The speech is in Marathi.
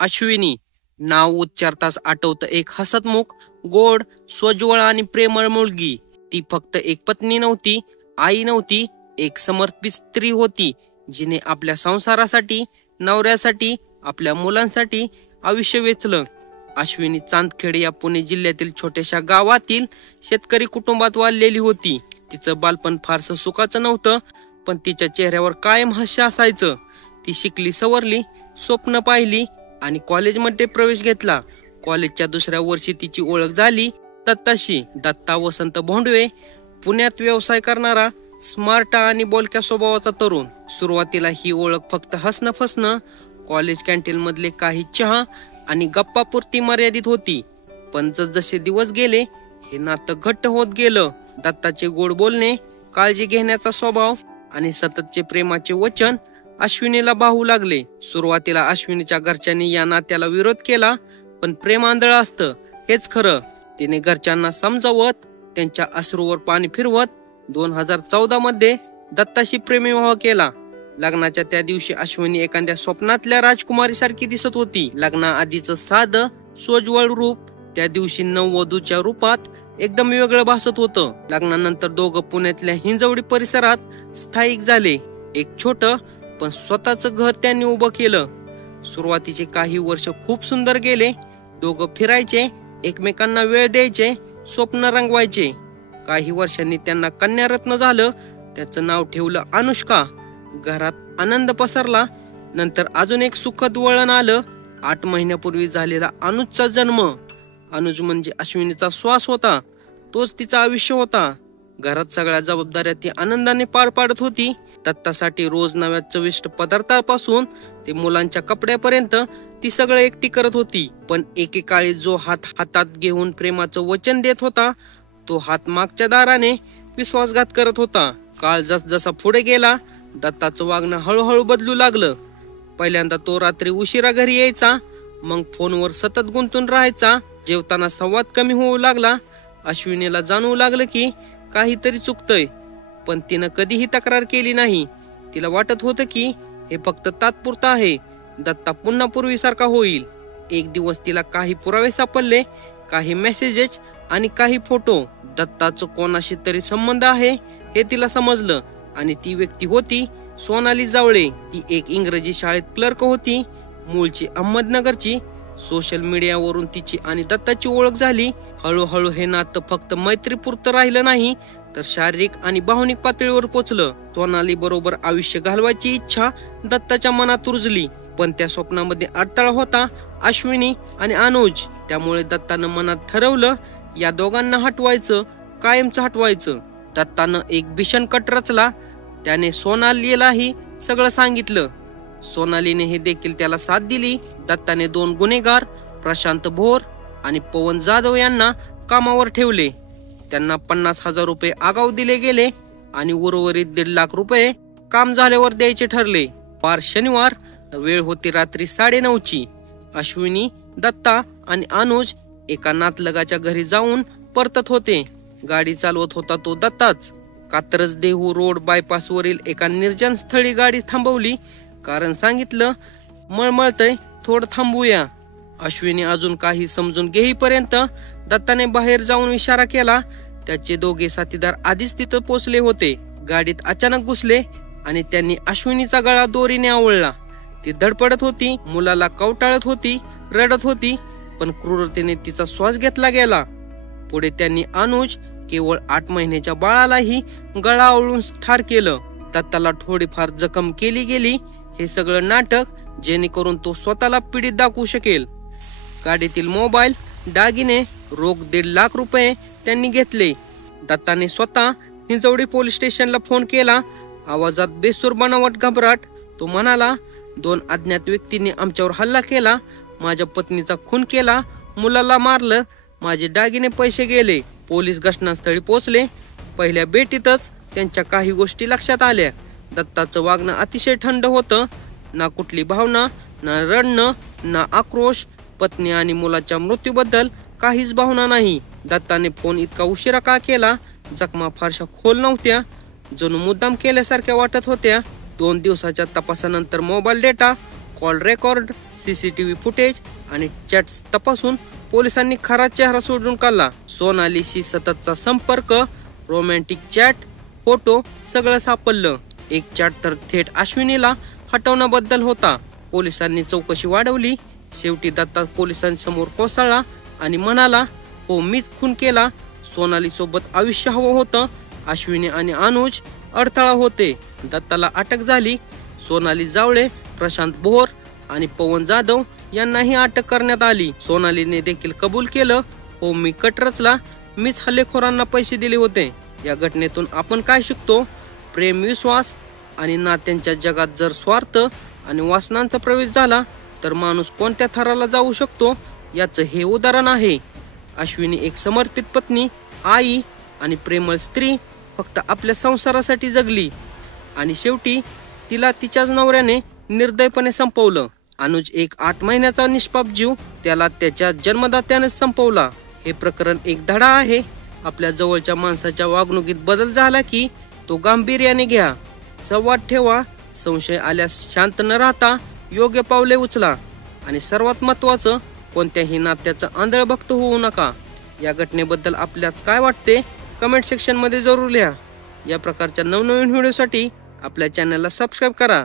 अश्विनी नाव उच्चारताच आठवतं एक हसतमुख, गोड, सोज्वळ आणि प्रेमळ मुलगी. ती फक्त एक पत्नी नव्हती, आई नव्हती, एक समर्पित स्त्री होती जिने आपल्या संसारासाठी, नवऱ्यासाठी, आपल्या मुलांसाठी आयुष्य वेचलं. अश्विनी चांदखेड या पुणे जिल्ह्यातील छोट्याशा गावातील शेतकरी कुटुंबात वाढलेली होती. तिचं बालपण फारसं सुखाचं नव्हतं, पण तिच्या चेहऱ्यावर कायम हास्य असायचं. ती शिकली, सवरली, स्वप्न पाहिली आणि कॉलेजमध्ये प्रवेश घेतला. कॉलेजच्या दुसऱ्या वर्षी तिची ओळख झाली दत्ताशी. दत्ता वसंत भोंडवे, पुण्यात व्यवसाय करणारा, स्मार्ट आणि बोलक्या स्वभावाचा तरुण. सुरुवातीला ही ओळख फक्त हसणं फसणं, कॉलेज कॅन्टीन मधले काही चहा आणि गप्पापुरती मर्यादित होती. पण जसजसे दिवस गेले हे नातं घट्ट होत गेलं. दत्ताचे गोड बोलणे, काळजी घेण्याचा स्वभाव आणि सततचे प्रेमाचे वचन अश्विनीला भावू लागले. सुरुवातीला अश्विनीच्या घरच्यांनी या नात्याला विरोध केला, पण प्रेम आंधळ असतं हेच खरं. तिने घरच्यांना समजावत, त्यांच्या अश्रूवर पाणी फिरवत 2014 मध्ये दत्ताशी प्रेमविवाह केला. लग्नाच्या त्या दिवशी अश्विनी एखाद्या स्वप्नातल्या राजकुमारी सारखी दिसत होती. लग्नाआधीचं साधं सोज्वळ रूप त्या दिवशी नववधूच्या रूपात एकदम वेगळं भासत होतं. लग्नानंतर दोघं पुण्यातल्या हिंजवडी परिसरात स्थायिक झाले. एक छोटं पण स्वतःचं घर त्यांनी उभं केलं. सुरुवातीचे काही वर्ष खूप सुंदर गेले. दोघं फिरायचे, एकमेकांना वेळ द्यायचे, स्वप्न रंगवायचे. काही वर्षांनी त्यांना कन्यारत्न झालं. त्याचं नाव ठेवलं अनुष्का. घरात आनंद पसरला. नंतर अजून एक सुखद वळण आलं. 8 महिन्यापूर्वी झालेला अनुजचा जन्म. अनुज म्हणजे अश्विनीचा श्वास होता, तोच तिचं आयुष्य होता. घरात सगळ्या जबाबदाऱ्या ती आनंदाने पार पाडत होती. दत्तासाठी रोज नव्या चविष्ट पदार्थापासून ते मुलांच्या कपड्यापर्यंत ती सगळं एकटी करत होती. पण एकेकाळी जो हात हातात घेऊन प्रेमाचं वचन देत होता, तो हात मागच्या दाराने विश्वासघात करत होता. काळ जसजसा पुढे गेला, दत्ताचं वागणं हळूहळू बदलू लागलं. पहिल्यांदा तो रात्री उशिरा घरी यायचा, मग फोनवर सतत गुंतून राहायचा. जेवताना संवाद कमी होऊ लागला. अश्विनीला जाणवू लागलं की काहीतरी चुकतंय, पण तिनं कधीही तक्रार केली नाही. तिला वाटत होतं की हे फक्त तात्पुरतं आहे, दत्ता पुन्हा पूर्वीसारखा होईल. एक दिवस तिला काही पुरावे सापडले, काही मेसेजेस आणि काही फोटो. दत्ताचं कोणाशी तरी संबंध आहे हे तिला समजलं, आणि ती व्यक्ती होती सोनाली जावळे. ती एक इंग्रजी शाळेत क्लर्क होती, मूळची अहमदनगरची. सोशल मीडियावरून तिची आणि दत्ताची ओळख झाली. हळूहळू हे नातं फक्त मैत्रीपुरतं राहिलं नाही, तर शारीरिक आणि भावनिक पातळीवर पोचलं. सोनाली बरोबर आयुष्य घालवायची इच्छा दत्ताच्या मनात रुजली, पण त्या स्वप्नामध्ये अडथळा होता, अश्विनी आणि अनुज. त्यामुळे दत्तानं मनात ठरवलं, या दोघांना हटवायचं, कायमचं हटवायचं. दत्तानं एक भीषण कट रचला. त्याने सोनालीलाही सगळं सांगितलं. सोनालीने हे देखील त्याला साथ दिली. दत्ताने 2 गुन्हेगार, प्रशांत भोर आणि पवन जाधव यांना कामावर ठेवले. त्यांना 50,000 रुपये आगाऊ दिले गेले आणि उर्वरित 1.5 लाख रुपये काम झाल्यावर द्यायचे ठरले. वार शनिवार, वेळ होती रात्री 9:30ची. अश्विनी, दत्ता आणि अनुज एका नातलगाच्या घरी जाऊन परतत होते. गाडी चालवत होता तो दत्ताच. कात्रज देहू रोड बायपास वरील एका निर्जन स्थळी गाडी थांबवली. कारण सांगितलं, मळमळतय, थोडं थांबूया. अश्विनी अजून काही समजून घेईपर्यंत दत्ताने बाहेर जाऊन इशारा केला. त्याचे दोघे साथीदार आधीच तिथं पोचले होते. गाडीत अचानक घुसले आणि त्यांनी अश्विनीचा गळा दोरीने आवळला. ती धडपडत होती, मुलाला कवटाळत होती, रडत होती, पण क्रूरतेने तिचा श्वास घेतला गेला. पुढे त्यांनी अनुज, केवळ 8 महिन्याच्या बाळालाही गळा आवळून ठार केलं. दत्ताला थोडीफार जखम केली गेली. हे सगळं नाटक जेणेकरून तो स्वतःला पीडित दाखवू शकेल. गाडीतील मोबाईल, दागिने, रोख 1.5 लाख रुपये त्यांनी घेतले. दत्ताने स्वतः हिंजवडी पोलीस स्टेशनला फोन केला. आवाजात बेसूर बनावट घबराट. तो म्हणाला, 2 अज्ञात व्यक्तींनी आमच्यावर हल्ला केला, माझ्या पत्नीचा खून केला, मुलाला मारलं, माझे दागिने, पैसे गेले. पोलीस घटनास्थळी पोहोचले. पहिल्या भेटीतच त्यांच्या काही गोष्टी लक्षात आल्या. दत्ताचं वागणं अतिशय थंड होतं. ना कुठली भावना, ना रडणं, ना आक्रोश. पत्नी आणि मुलाच्या मृत्यूबद्दल काहीच भावना नाही. दत्ताने फोन इतका उशिरा का केला? जखमा फारशा खोल नव्हत्या, जणू मुद्दाम केल्यासारख्या वाटत होत्या. 2 दिवसाच्या तपासानंतर mobile data call record, CCTV footage आणि चॅट्स तपासून पोलिसांनी खरा चेहरा शोधून काढला. सोनालीशी सततचा संपर्क, रोमॅन्टिक चॅट, फोटो सगळं सापडलं. एक चॅट तर थेट अश्विनीला हटवण्याबद्दल होता. पोलिसांनी चौकशी वाढवली. शेवटी दत्ता पोलिसांसमोर कोसळला आणि म्हणाला, हो मीच खून केला. सोनाली सोबत आयुष्य हवं होतं. अश्विनी आणि अनुज अडथळा होते. दत्ताला अटक झाली. सोनाली जावळे, प्रशांत बोर आणि पवन जाधव यांनाही अटक करण्यात आली. सोनालीने देखील कबूल केलं, हो मी कट रचला, मीच हल्लेखोरांना पैसे दिले होते. या घटनेतून आपण काय शिकतो? प्रेम, विश्वास आणि नात्यांच्या जगात जर स्वार्थ आणि वासनांचा प्रवेश झाला तर माणूस कोणत्या थराला जाऊ शकतो याचं हे उदाहरण आहे. अश्विनी एक समर्पित पत्नी, आई आणि प्रेमळ स्त्री फक्त आपल्या संसारासाठी जगली आणि शेवटी तिला तिच्याच नवऱ्याने निर्दयपणे संपवलं. अनुज एक 8 महिन्याचा निष्पाप जीव, त्याला त्याच्या जन्मदात्याने संपवला. हे प्रकरण एक धडा आहे. आपल्या जवळच्या माणसाच्या वागणुकीत बदल झाला की तो गांभीर्याने घ्या, संवाद ठेवा, संशय आल्यास शांत न राहता योग्य पावले उचला आणि सर्वात महत्त्वाचं, कोणत्याही नात्याचा आंधळभक्त होऊ नका. या घटनेबद्दल आपल्याच काय वाटते कमेंट सेक्शन मध्ये जरूर लिहा. या प्रकारच्या नवनवीन व्हिडिओसाठी आपल्या चॅनलला सबस्क्राईब करा.